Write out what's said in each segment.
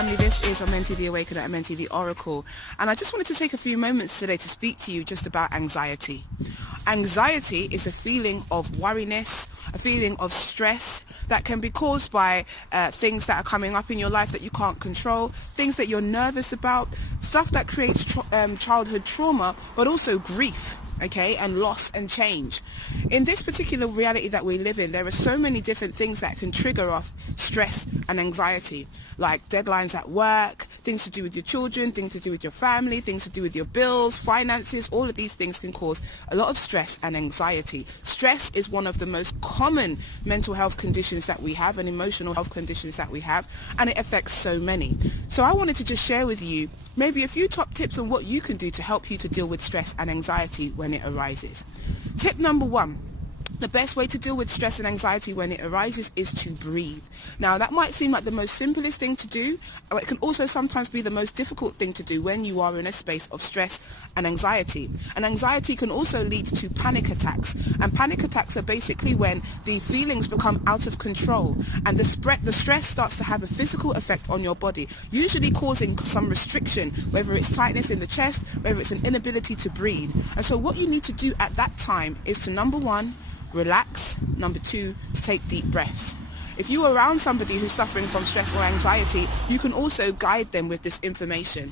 family. This is Amenti the Awakener, Amenti the Oracle. And I just wanted to take a few moments today to speak to you just about anxiety. Anxiety is a feeling of worriness, a feeling of stress that can be caused by things that are coming up in your life that you can't control, things that you're nervous about, stuff that creates childhood trauma, but also grief. Okay, and loss and change. In this particular reality that we live in, there are so many different things that can trigger off stress and anxiety, like deadlines at work, things to do with your children, things to do with your family, things to do with your bills, finances. All of these things can cause a lot of stress and anxiety. Stress is one of the most common mental health conditions that we have and emotional health conditions that we have, and it affects so many. So I wanted to just share with you maybe a few top tips on what you can do to help you to deal with stress and anxiety when it arises. Tip number 1. The best way to deal with stress and anxiety when it arises is to breathe. Now, that might seem like the most simplest thing to do, but it can also sometimes be the most difficult thing to do when you are in a space of stress and anxiety. And anxiety can also lead to panic attacks. And panic attacks are basically when the feelings become out of control and the stress starts to have a physical effect on your body, usually causing some restriction, whether it's tightness in the chest, whether it's an inability to breathe. And so what you need to do at that time is to, number 1, relax. Number 2, to take deep breaths. If you're around somebody who's suffering from stress or anxiety, you can also guide them with this information.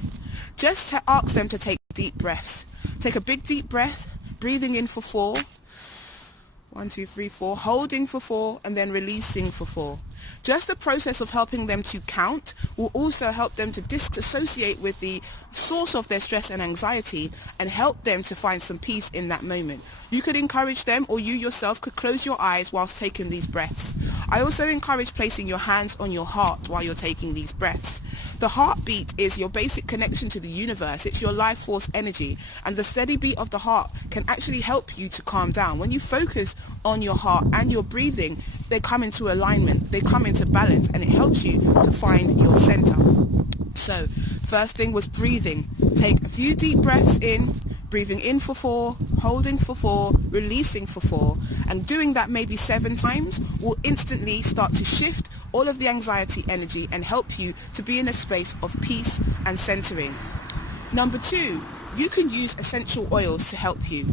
Just to ask them to take deep breaths. Take a big deep breath, breathing in for 4. 1, 2, 3, 4. Holding for 4 and then releasing for 4. Just the process of helping them to count will also help them to disassociate with the source of their stress and anxiety and help them to find some peace in that moment. You could encourage them, or you yourself could close your eyes whilst taking these breaths. I also encourage placing your hands on your heart while you're taking these breaths. The heartbeat is your basic connection to the universe. It's your life force energy, and the steady beat of the heart can actually help you to calm down. When you focus on your heart and your breathing, they come into alignment, they come into balance, and it helps you to find your center. So first thing was breathing. Take a few deep breaths in, breathing in for 4, holding for 4, releasing for 4, and doing that maybe 7 times will instantly start to shift all of the anxiety energy and help you to be in a space of peace and centering. Number 2, you can use essential oils to help you.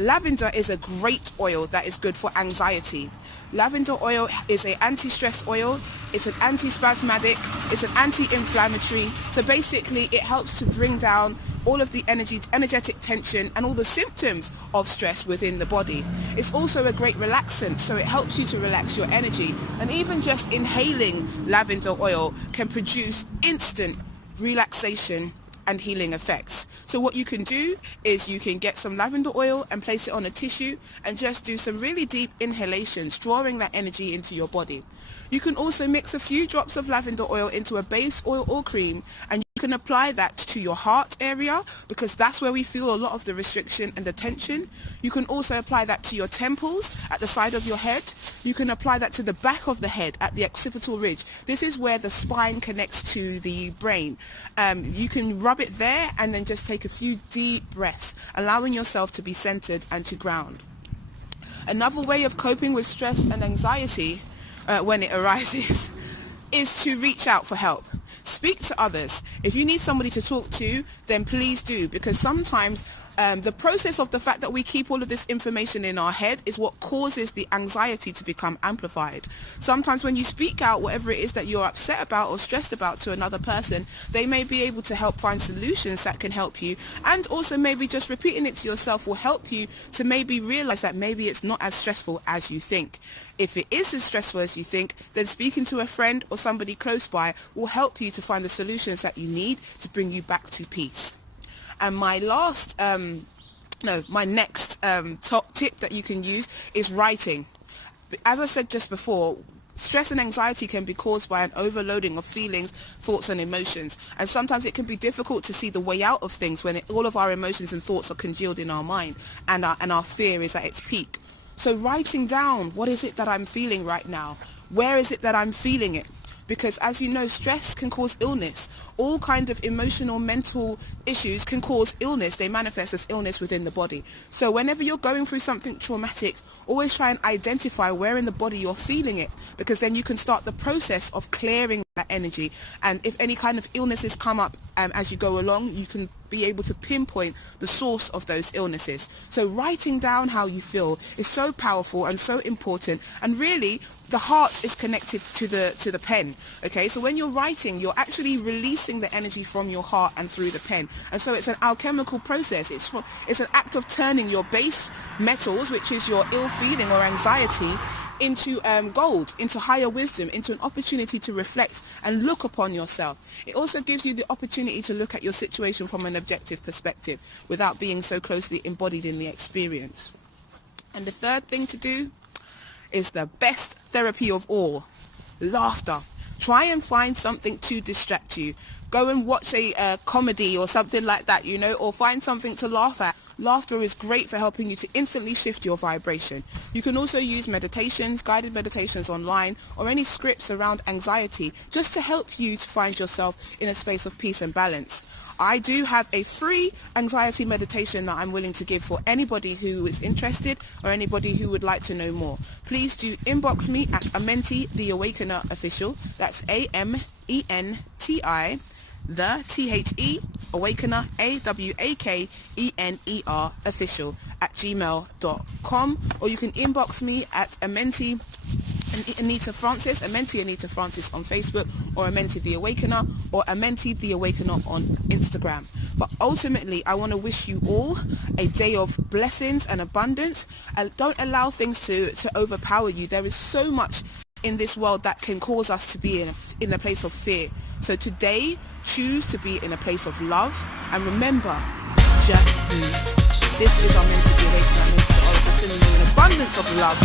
Lavender is a great oil that is good for anxiety. Lavender oil is an anti-stress oil, it's an anti-spasmodic, it's an anti-inflammatory. So basically it helps to bring down all of the energetic tension and all the symptoms of stress within the body. It's also a great relaxant, so it helps you to relax your energy. And even just inhaling lavender oil can produce instant relaxation and healing effects. So what you can do is you can get some lavender oil and place it on a tissue and just do some really deep inhalations, drawing that energy into your body. You can also mix a few drops of lavender oil into a base oil or cream, and you can apply that to your heart area because that's where we feel a lot of the restriction and the tension. You can also apply that to your temples at the side of your head. You can apply that to the back of the head at the occipital ridge. This is where the spine connects to the brain. You can rub it there and then just take a few deep breaths, allowing yourself to be centered and to ground. Another way of coping with stress and anxiety when it arises is to reach out for help. Speak to others. If you need somebody to talk to, then please do, because sometimes the process of the fact that we keep all of this information in our head is what causes the anxiety to become amplified. Sometimes when you speak out whatever it is that you're upset about or stressed about to another person, they may be able to help find solutions that can help you, and also maybe just repeating it to yourself will help you to maybe realize that maybe it's not as stressful as you think. If it is as stressful as you think, then speaking to a friend or somebody close by will help you to find the solutions that you need to bring you back to peace. And my next top tip that you can use is writing. As I said just before, stress and anxiety can be caused by an overloading of feelings, thoughts and emotions. And sometimes it can be difficult to see the way out of things when all of our emotions and thoughts are congealed in our mind and our fear is at its peak. So writing down, what is it that I'm feeling right now? Where is it that I'm feeling it? Because as you know, stress can cause illness, all kind of emotional, mental issues can cause illness. They manifest as illness within the body. So whenever you're going through something traumatic, always try and identify where in the body you're feeling it, because then you can start the process of clearing that energy. And if any kind of illnesses come up as you go along, you can be able to pinpoint the source of those illnesses. So writing down how you feel is so powerful and so important, and really the heart is connected to the pen. Okay, so when you're writing, you're actually releasing the energy from your heart and through the pen, and so it's an alchemical process. It's an act of turning your base metals, which is your ill feeling or anxiety, into gold, into higher wisdom, into an opportunity to reflect and look upon yourself. It also gives you the opportunity to look at your situation from an objective perspective without being so closely embodied in the experience. And the third thing to do is the best therapy of all: laughter. Try and find something to distract you. Go and watch a comedy or something like that, or find something to laugh at. Laughter is great for helping you to instantly shift your vibration. You can also use meditations, guided meditations online, or any scripts around anxiety, just to help you to find yourself in a space of peace and balance. I do have a free anxiety meditation that I'm willing to give for anybody who is interested or anybody who would like to know more. Please do inbox me at Amenti the Awakener official. That's Amenti the THE Awakener AWAKENER official @gmail.com, or you can inbox me at Amenti Anita Francis on Facebook, or Amenti the Awakener, or Amenti the Awakener on Instagram. But ultimately, I want to wish you all a day of blessings and abundance, and don't allow things to overpower you. There is so much in this world that can cause us to be in a place of fear. So today, choose to be in a place of love, and remember, just breathe. This is Amenti the Awakener, Amenti the Oracle, sending you an abundance of love.